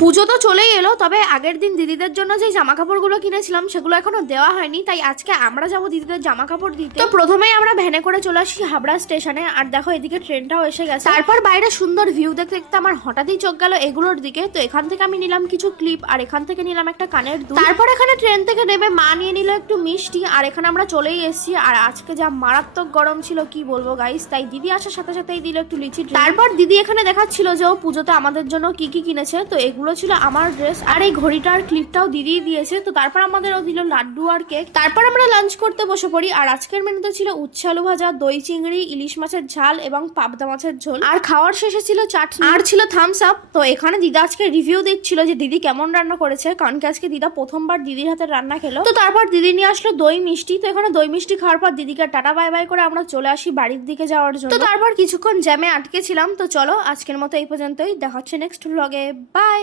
পুজো তো চলেই এলো, তবে আগের দিন দিদিদের জন্য যে জামা কাপড়গুলো কিনেছিলাম সেগুলো এখনো দেওয়া হয়নি, তাই আজকে আমরা যাবো দিদিদের জামা কাপড় দিতে। তো প্রথমেই আমরা ভ্যানে করে চলে আসি হাবড়া স্টেশনে, আর দেখো এদিকে ট্রেনটাও এসে গেছে। তারপর বাইরে সুন্দর ভিউ দেখতে দেখতে আমার হঠাৎই চোখ গেল এগুলোর দিকে। তো এখান থেকে আমি নিলাম কিছু ক্লিপ, আর এখান থেকে নিলাম একটা কানের দুল। তারপর এখানে ট্রেন থেকে নেমে মা নিয়ে নিল একটু মিষ্টি, আর এখানে আমরা চলেই এসেছি। আর আজকে যা মারাত্মক গরম ছিল কি বলবো গাইস, তাই দিদি আসার সাথে সাথেই দিল একটু লিচি। তারপর দিদি এখানে দেখাচ্ছিল যে ও পুজোতে আমাদের জন্য কি কি কিনেছে। তো এগুলো ছিল আমার ড্রেস, আর এই ঘড়িটার ক্লিপটাও দিদি দিয়েছে। তো তারপর আমাদেরও দিল লাড্ডু আর কেক। তারপর আমরা লাঞ্চ করতে বসে পড়ি, আর আজকের মেনুতে ছিল উচ্ছে আলু ভাজা, দই চিংড়ি, ইলিশ মাছের ঝাল এবং পাবদা মাছের ঝোল, আর খাওয়ার শেষে ছিল চাটনি আর ছিল থামস আপ। তো এখানে দিদা আজকে রিভিউ দিচ্ছিল যে দিদি কেমন রান্না করেছে, কারণ কি আজকে দিদা প্রথমবার দিদির হাতের রান্না খেলো। তো তারপর দিদি নিয়ে আসলো দই মিষ্টি। তো এখানে দই মিষ্টি খাওয়ার পর দিদিকে টাটা বাই বাই করে আমরা চলে আসি বাড়ির দিকে যাওয়ার জন্য। তো তারপর কিছুক্ষণ জ্যামে আটকে ছিলাম। তো চলো আজকের মতো এই পর্যন্তই, দেখা হচ্ছে নেক্সট ব্লগে, বাই।